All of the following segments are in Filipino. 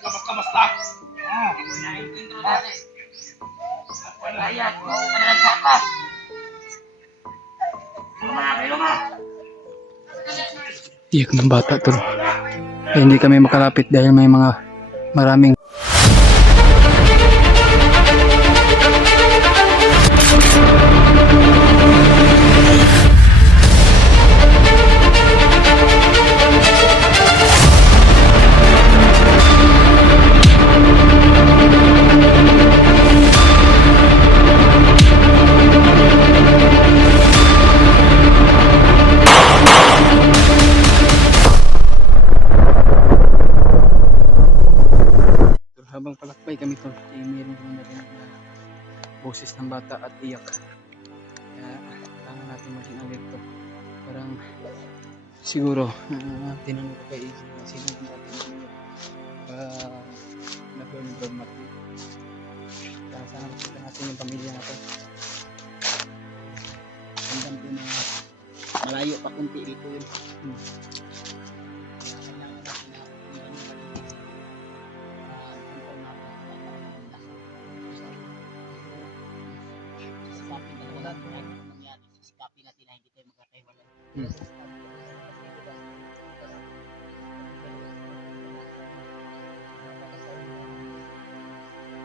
Basta-basta. Ayan, manalagsak ka. Iyak ng bata to. Hindi kami makalapit dahil may mga maraming habang palakbay kami tol, meron kami narinig na boses ng bata at iyak. Kaya kailangan natin maging alerto. Parang siguro tinanong ko kay Izzy na sino yung bata na iyak. Nag-vlog natin. Kaya sana makita natin yung pamilya natin. Hanggang po na malayo pa kunti dito yun.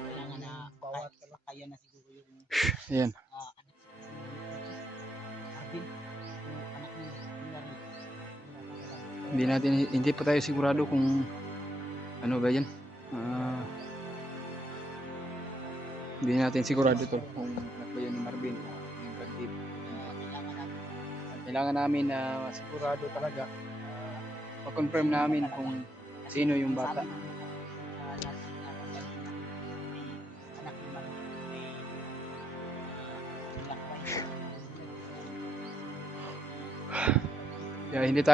Kailangan na bawat kaya na siguro yung Ayan. Hindi pa tayo sigurado kung ano ba yan. Hindi natin sigurado to kung anak ba yan ni Marvin o yung Brad Pitt. Kailangan namin na sigurado talaga ma-confirm namin kung sino yung bata. Kaya hindi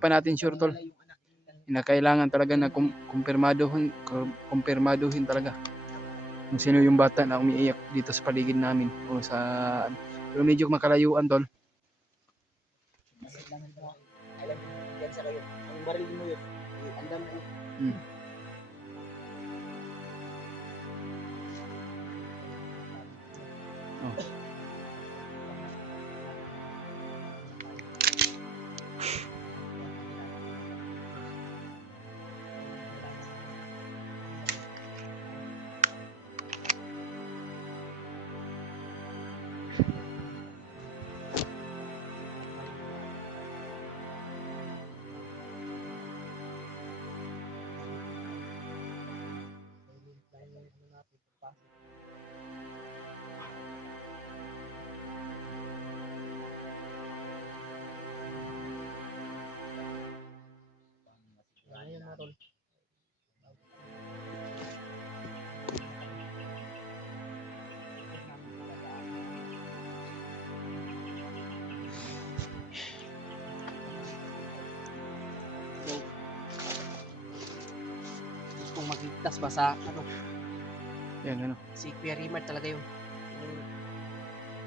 pa natin sure tol. Kailangan talaga na kumpirmaduhin talaga kung sino yung bata na umiiyak dito sa paligid namin o sa pero medyo makalayuan tol. Alam mo yan sa kayo. Ang baril mo yun. Andam ko. Oh. Kung magligtas ba sa ano? Yan ano. Si Kuya Rimar talaga yung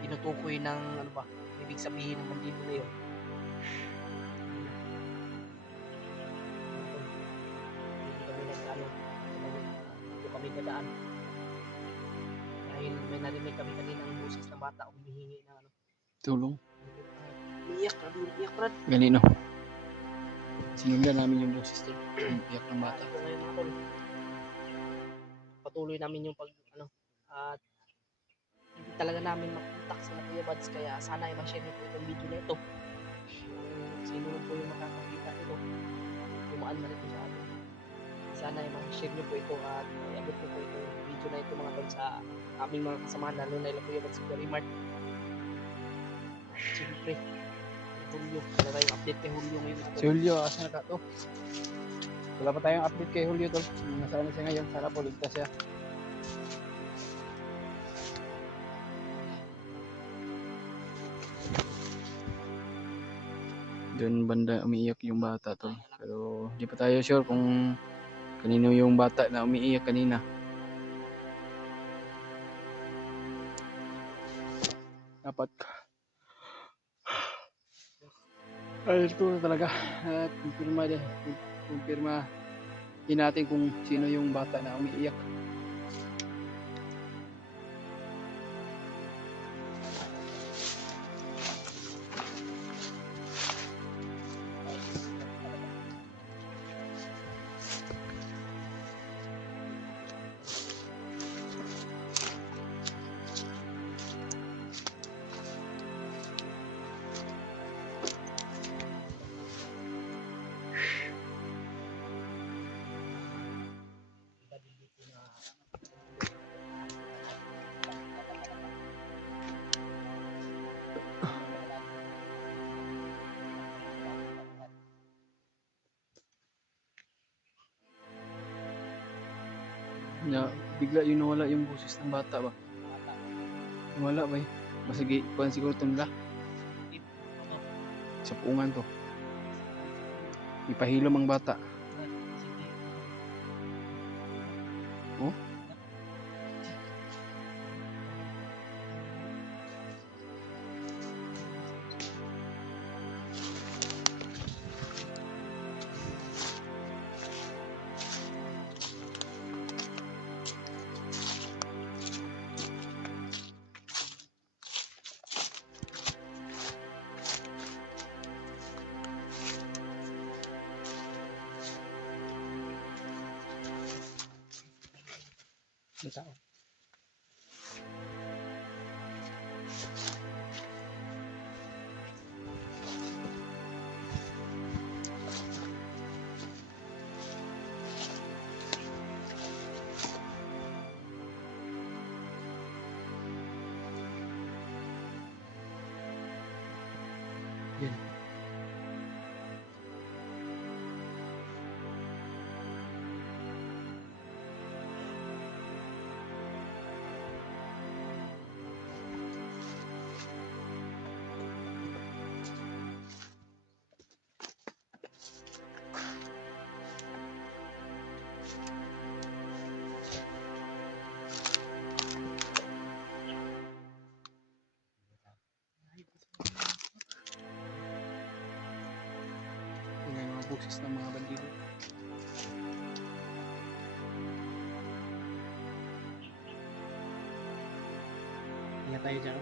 tinutukoy ng ano ba? Ibig sabihin ng bandido na yun. Hindi kami nag-ano. Hindi kami dadaan. Dahil may narinig kami kanina ang boses ng bata humihingi ng ano. Tulong. Iyak Brad. Ganino. Sinundan namin yung boses tol. Iyak ng bata. Ito ngayon mga tol. Patuloy namin yung at hindi talaga namin makontak sa Kuya Buds, kaya sana ay ma-share niyo po itong video na ito. Sino po yung makakakita ito, dumaan na rin sa atin. Sana ay ma-share niyo po ito at iabot niyo po itong video na ito mga tol sa aming mga kasamahan, lalo na ila Kuya Buds, Kuya Rimar. Siyempre Julio, wala tayong update kay Julio ngayon. Si Julio, asan na ka to? Wala pa tayong update kay Julio tol. Nasaan na siya ngayon? Sana po ligtas siya. Doon banda umiiyak yung bata tol. Pero hindi pa tayo sure kung kanino yung bata na umiiyak kanina. Dapat Alerto na talaga. At kumpirma din natin kung sino yung bata na umiiyak. Na bigla yung nawala yung boses ng bata ba? Nawala ba eh? Masige, kuhan siguro ito nila. Sa puungan to. Ipahilom ang bata. Oh? May tao. Yan. Yung may mga boses ng mga bandido. Ingat tayo dyan.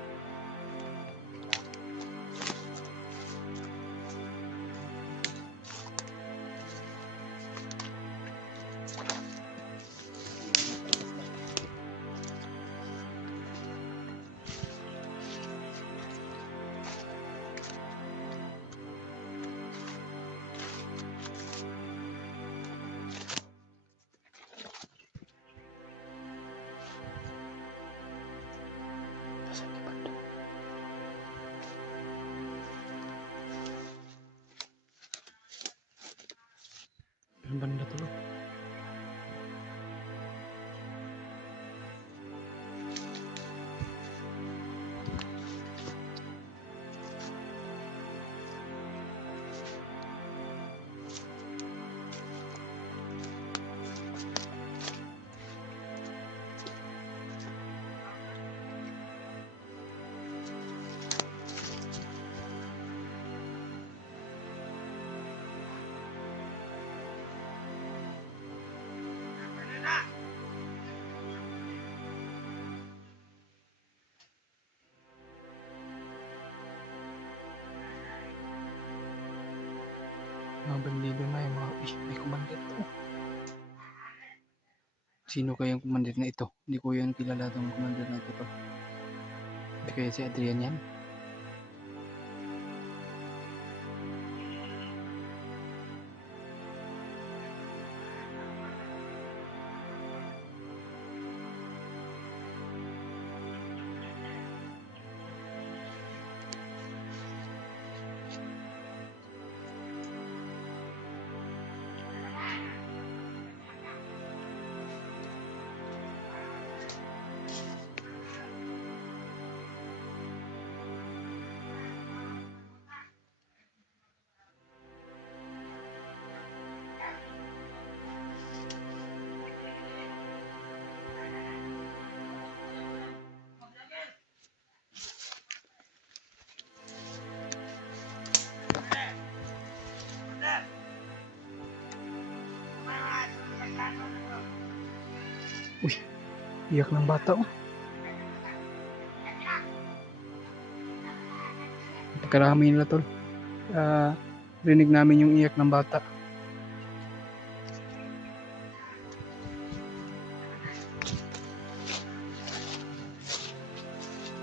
Ang banda tulo. Mga bandido na yung mga may commander to. Sino kayang commander na ito? Hindi ko yan kilala itong commander na ito. Hindi kaya si Adrian yan? Uy, iyak ng bata oh. Pagkarami nila tol. Rinig namin yung iyak ng bata.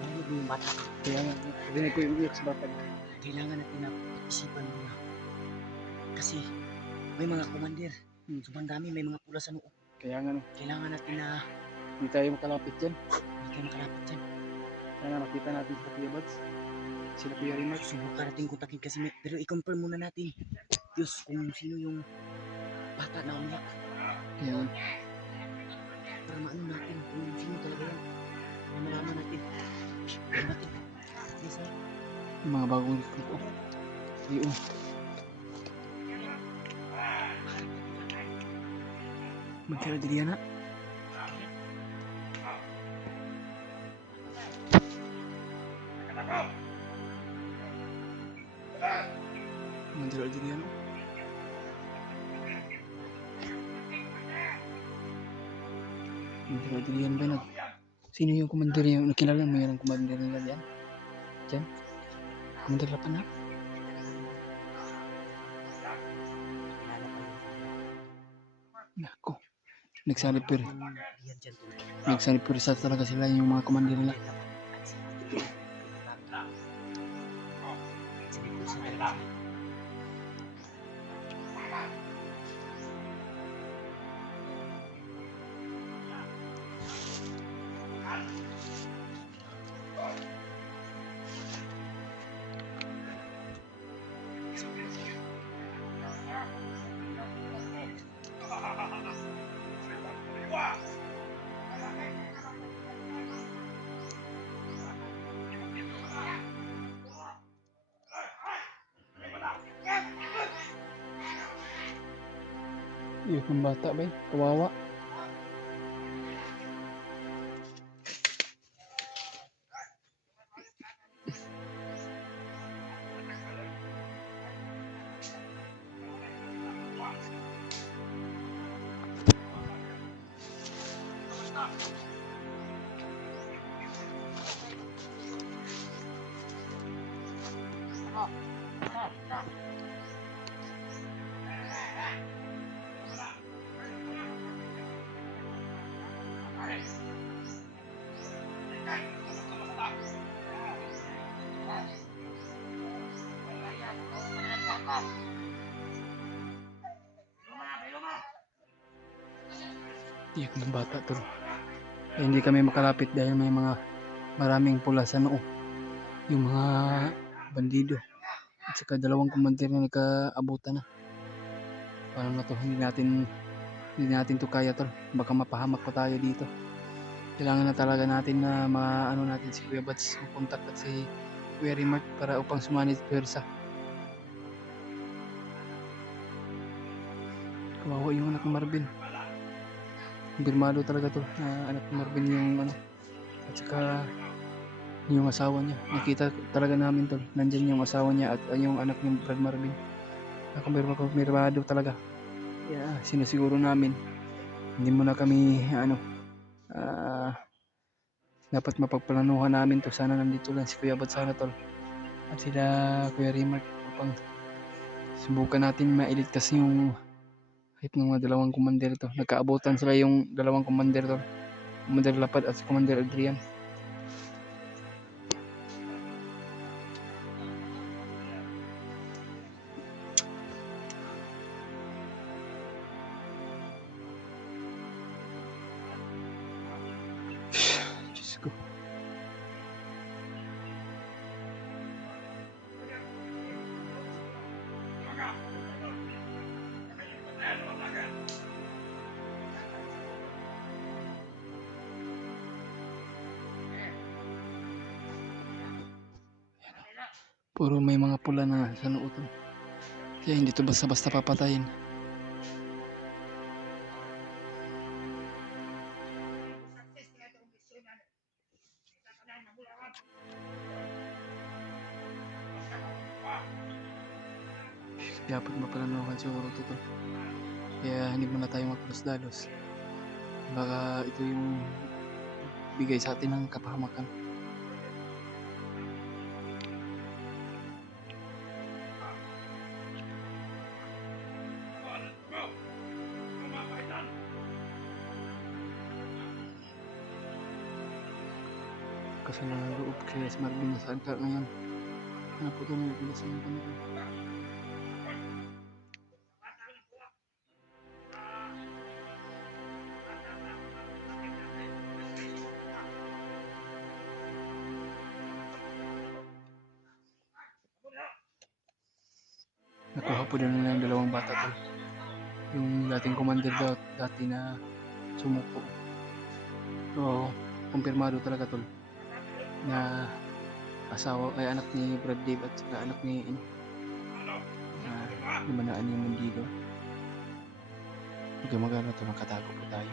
Ano yung bata? Kaya rinig ko yung iyak sa bata. Kailangan natin na isipan muna. Kasi may mga commander. Sobrang dami, may mga pula sa noo. Kaya nga no, Kailangan natin na hindi tayo makalapit dyan. hindi tayo makalapit dyan. Sana makita natin sa Kuya Buds. Sila Kuya Remark. Subukan natin kontakin kasi pero i-confirm muna natin. Diyos, kung sino yung bata na umiyak. Kaya nga. Para maano natin kung sino talaga yan. Para malaman natin. Para natin. Yes, sir. Yung mga bagong recruit oh. Ayun. Magkala dili na. Magkala dili na. Magkala dili ba nag? Sino yung commander yung nakilala mo yung commander nila diyan? Diyan? Commander Lapan na? Kilala pa yun. Nako. Nagsalipir. Yan dyan tuloy. Nagsalipir sa talaga sila yung mga commander nila. Iyak ng bata ba? Kawawa. Iyak ng bata to. Eh, hindi kami makalapit dahil may mga maraming pula sa noo. Yung mga bandido. At saka dalawang commander na nagkaabutan na. Paano na to? Hindi natin to kaya to. Baka mapahamak pa tayo dito. Kailangan na talaga natin na maano natin si Kuya Bats, makontak at si Kuya Remark para upang sumanit pwersa. Kawawa yung anak ni Marvin. Birmado talaga to na anak ni Marvin yung ano. At saka yung asawa niya. Nakita talaga namin to. Nandyan yung asawa niya at yung anak ni Brad Marvin. Birmado talaga. Yeah, sinasiguro namin. Hindi mo na kami dapat mapagplanuhan namin to. Sana nandito lang si Kuya Bats sana tol. At sila Kuya Remark upang subukan natin mailigtas yung kahit ng mga dalawang commander to. Nagkaabutan sila yung dalawang commander to. Commander Lapad at Commander Adrian. Diyos ko. Puro may mga pula na sa noo to. Kaya hindi to basta-basta papatayin. Dapat maplanuhan siguro to. Kaya hindi muna tayo magpalos-dalos. Baka ito yung bigay sa atin ng kapahamakan. Kasama ng loob kaya si Marvin nasaan ka ngayon? Ano po ito na napilasan ka nito? Nakuha po din nila yung dalawang bata tol. Yung dating commander daw dati na sumuko. So, kumpirmado talaga tol na asawa ay anak ni Brad Dave at saka anak ni Limanaan yung Mundido. Huwag kang mag-alala tol, nakatago po tayo.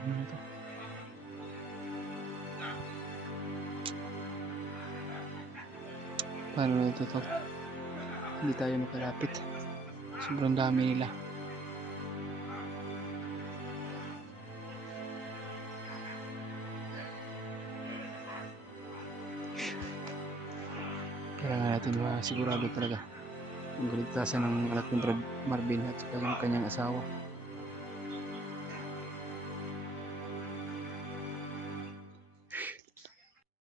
Ano na to? Paano na ito tol? Hindi tayo makalapit. Sobrang dami nila. Kailangan natin masigurado talaga yung kaligtasan ng anak ni Brad Marvin at saka yung kanyang asawa.